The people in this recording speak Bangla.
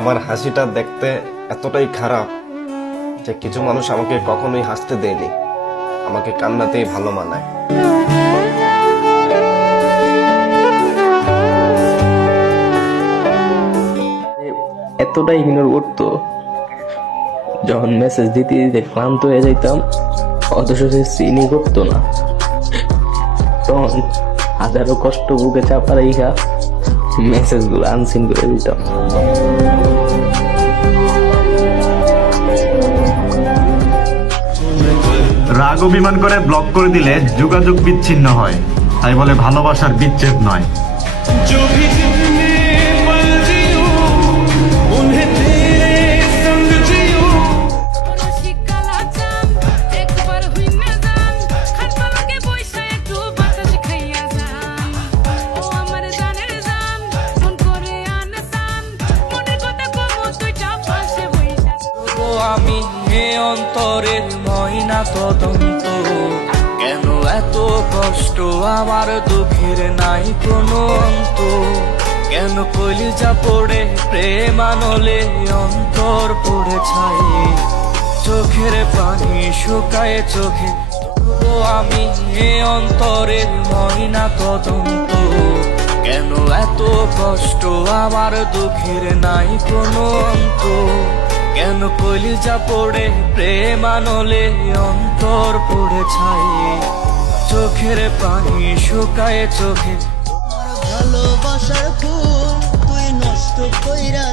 আমার হাসিটা দেখতে এতটাই খারাপ যে কিছু মানুষ আমাকে কখনোই হাসতে দেয়নি, আমাকে কান্নাতেই ভালো মানায়। এতটাই ইগনোর করতো, যখন মেসেজ দিতে দিতে ক্লান্ত হয়ে যাইতাম অথচ সে সিনই করতো না। তখন হাজারো কষ্ট বুকে চাপা রেখা মেসেজ গুলো আনসিন করে দিতাম। রাগ অভিমান করে ব্লক করে দিলে যোগাযোগ বিচ্ছিন্ন হয়, তাই বলে ভালোবাসার বিচ্ছেদ নয়। আমি অন্তরের ময়না তদন্ত, কেন এত কষ্ট আমার দুঃখের নাই কোনো অন্ত, কেন কলিজা পড়ে প্রেম আনলে অন্তর পড়ে ছাই, চোখের পানি শুকায় চোখে। আমি অন্তরের ময়না তদন্ত, কেন এত কষ্ট আমার দুঃখের নাই কোনো অন্ত, কেন কলিজা পড়ে প্রেম আনলে অন্তর পড়ে ছাই, চোখের পানি শুকায় চোখে। ভালোবাসার ফুল তুই নষ্ট কইরা